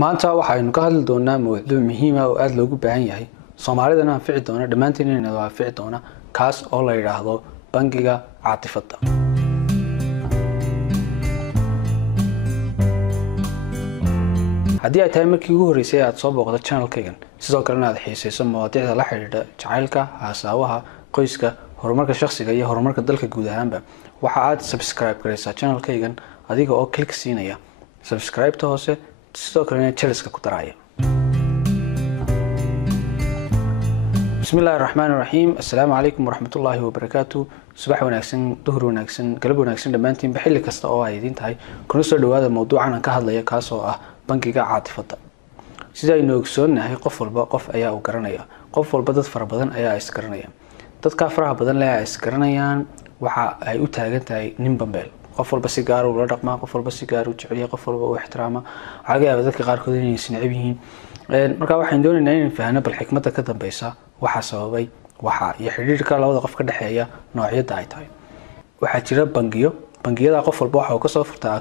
maanta waxaynu ka hadli doonaa mowduuc muhiim ah oo aad loogu baahan yahay Soomaalidana anfici doona dhamaantiin inay anfici doona kaas oo la yiraahdo bangiga caatifada. haddii ay tahay markii ugu horeysay aad soo booqdo channel-kaygan sidoo kalena aad xiiseyso mowduucyada la xiriira jacaylka, haasawaha, qoyska, horumarka shakhsiga iyo horumarka dalka guud ahaanba waxa aad subscribe gareysaa channel-kaygan adiga oo click siinaya subscribe-ta hoose sidoo kalena channel-ka ku daraya. bismillahir rahmaanir rahiim. Assalaamu alaykum warahmatullaahi wabarakaatuh. subax wanaagsan, duhur wanaagsan, galab wanaagsan dhamaantiin xilli kasta oo ay idin tahay kuna soo dhawaada mowduucan aan ka hadlayo kaas oo ah bangiga caatifada. sida aynu ogsoonahay qof walba qof ayaa u garanaya, qof walba dad fara badan ayaa is garanaya. dadka faraha badan leh ay is garanayaan waxa ay u taagan tahay nin bambeel. qof walba si gaar ah ula dhaqmaa, qof walba si gaar ah u jecel yahay, qof walba u ixtiraama. waxa laga yaabaa dadka qaarkood inay isnacib yihiin. marka waxaan doonaynaa inaan fahanno bal xikmadda ka dambaysa waxa sababay waxa iyo xiriirka labada qof ka dhaxeeya noocyada ay tahay. waxa jira bangiyada qof walba waxa uu ka soo furtaa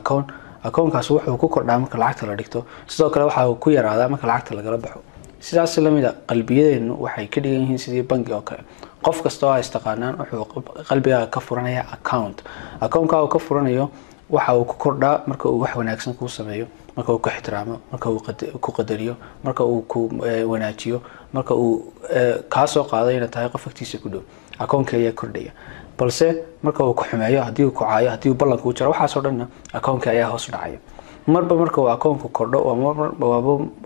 account-kaas wuxuu ku kordhaa marka lacagta la dhigto, sidoo kale waxa uu ku yaraadaa marka lacagta laga baxo. sidaas la mid ah qalbiyadeenu waxay ka dhigan yihiin sidii bangi oo kale. qof kasta oo istaqaanaan wuxuu qalbiga ka furanayaa account-ka uu ka furanayo waxa uu ku kordhaa marka uu wax wanaagsan ku sameeyo, marka uu ku ixtiraamo, marka uu ku qadariyo, marka uu ku wanaajiyo, marka uu ka soo qaado inay tahay qof agtiisa ku dhow. account-ka ayaa kordhaya. balse marka uu ku xumeeyo, hadii uu ku caayo, hadii uu ballanka u jaro, waxa soo dhan account-ka ayaa hoos u dhacaya. marba marka uu account-ku kordho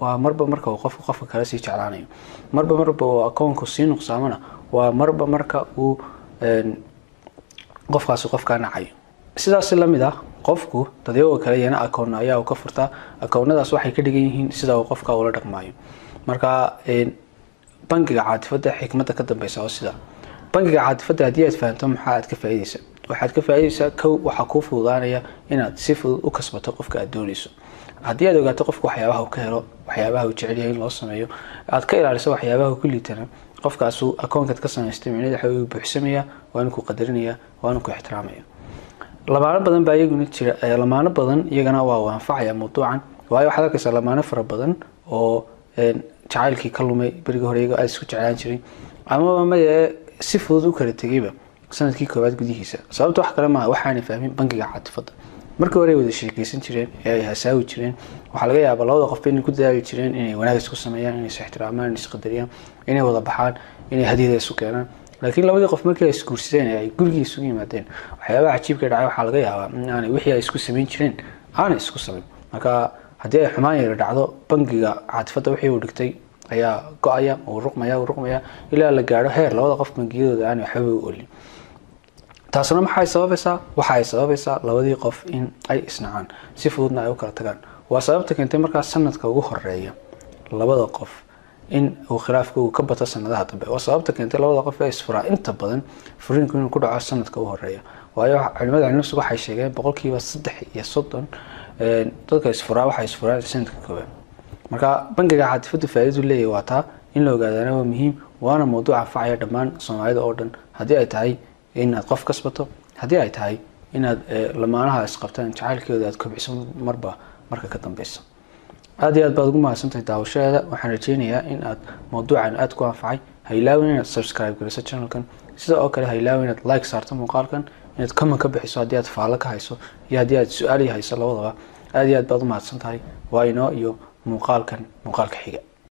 waa marba marka uu qofka kale sii jeclaanayo. marba uu account-ku sii nuqsaamana waa marba marka uu qofkaasi qofka nacayo. sidaas la mid ah qofku dadayoo kale yana account ayaa uu ka furtaa. account-nadaas waxay ka dhigan yihiin sida uu qofka ula dhaqmayo. marka bangiga caatifada xikmadda ka dambaysa oo sida bangiga caatifada hadii aad fahanto maxaa aad ka faa'iideysaa. waxaad ka faa'iideysaa waxa ku fududaanaya inaad si fudud u kasbato qofka aad doonayso. haddii aad ogaato qofka waxyaabaha uu ka helo, waxyaabaha uu jecel yahay in loo sameeyo, aad ka ilaaliso waxyaabaha ku liitana, qofkaas uu account-ka ka samaystay micnaheedu waxa uu buuxsamaya, waan ku qadarinaya, waan ku ixtiraamaya. lamaano badan baa iyaguna jira, lamaano badan iyagana waa anfacaya mowduucan. waayo waxaad arkaysaa lamaano fara badan oo jacaylkii ka lumay bariga hore iyaga aad isku jeclaan jiray ama si fudud u kala tegayba sanadkii koowaad gudihiisa. sababta wax kale ma waxaan fahmin bangiga caatifada. markii hore wada sheekaysan jireen ee ay hasaawi jireen, waxa laga yaabaa labada qof inay ku dadaali jireen inay wanaag isku sameeyaan, inay is ixtiraamaan, inay is qadariyaan, inay wada baxaan, inay hadiyada isu keenaan. laakiin labadii qof markii ay isguursadeen ee ay guriga isugu yimaadeen, waxyaabaha cajiibka dhacay waxa laga yaabaa in wixii ay isku sameyn jireen aanay isku sameyn. marka haddii ay xumaan yar dhacdo, bangiga caatifada wixii uu dhigtay ayaa go'aya oo ruqmaya ilaa la gaaro heer labada qof bangiyadooda aan waxba u olin. taasna maxay sababaysaa labadii qof in ay isnacaan, si fududna ay u kala tagaan. waa sababta keentay markaa sanadka ugu horeeya labada qof in uu khilaafku ka bato sanadaha dambe. waa sababta keentay labada qof ee isfuraa inta badan furiinku inuu ku dhaco sanadka ugu horeeya. waayo culimada cilmiga waxay sheegeen 30% dadka isfuraa waxay isfuraan sanadka koowaad. marka bangiga caatifada faa'iido leeyahay waa taa in la ogaadana waa muhiim, waana mowduuc anfacaya dhammaan Soomaalida oo dhan. haddii ay tahay inaad qof kasbato, haddii ay tahay inaad lamaanaha isqabtaan jacaylkooda aad kobciso marka ka dambaysa. aad iyo aad baad ugu mahadsantahay daawashadeeda. waxaan rajeynayaa in aad mowduucan aad ku anfacay. ha ilaawin inaad subscribe geliso channel-kan, sidoo kale ha ilaawin inaad like saarto muuqaalkan, inaad comment ka bixiso haddii aad faallo ka hayso iyo haddii aad su'aal hayso labadaba. aad iyo aad baad u mahadsantahay. waa inoo iyo muuqaalka xiga.